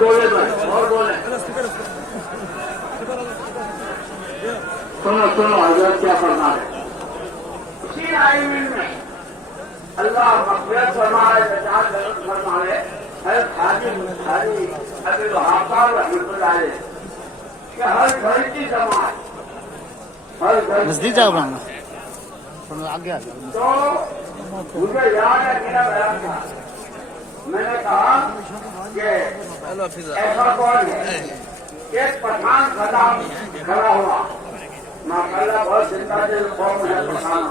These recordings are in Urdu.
بولے بھائی اور بولے. سنو سنو حضرت کیا فرما ہے. اسی آئین میں اللہ مغفرت فرمائے بچان فرمائے حضرت حاجی بخاری عبد الوہاب صاحب رحمۃ اللہ علیہ کہ ہر گھر کی جماعت ہر گھر نزدیک جاؤ بنا آگے آ تو مجھے یاد ہے میرا بیان تھا. میں نے کہا کہ ایسا کون ہے ایک پٹھان کھڑا ہوا ماشاء اللہ بہت زندہ دل قوم ہے پٹھان.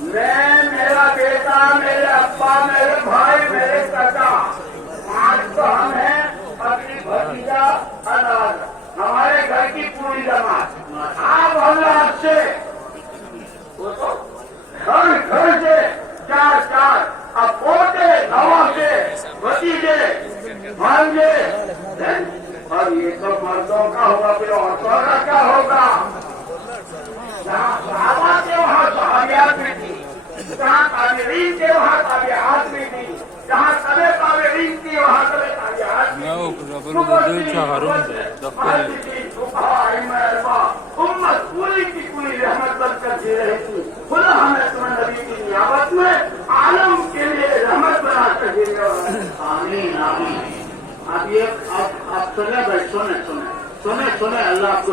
میں میرا بیٹا میرے ابا میرے بھائی میرے چچا 5 تو ہم ہیں اپنی بھتیجا اناج ہمارے گھر کی پوری جماعت. آپ اللہ سے گھر گھر سے 4 اب پوتے نواسے بھتیجے بھانجے اور یہ تو مردوں کا ہوگا پھر عورتوں کا کیا ہوگا. جہاں صحابہ تھے وہاں صحابیات بھی تھی, جہاں تابعین تھے وہاں تابعات بھی تھی, جہاں تبع تابعین تھی وہاں تبع تابعات بھی تھی. امت پوری کی پوری رحمت بن کر جی رہی تھی. خدا ہمیں تمہیں نبی کی نیابت میں عالم کے لیے رحمت بنا کر جی رہے. آمین آمین. اب یہ آپ سنیں بھائی سنیں اللہ آپ کو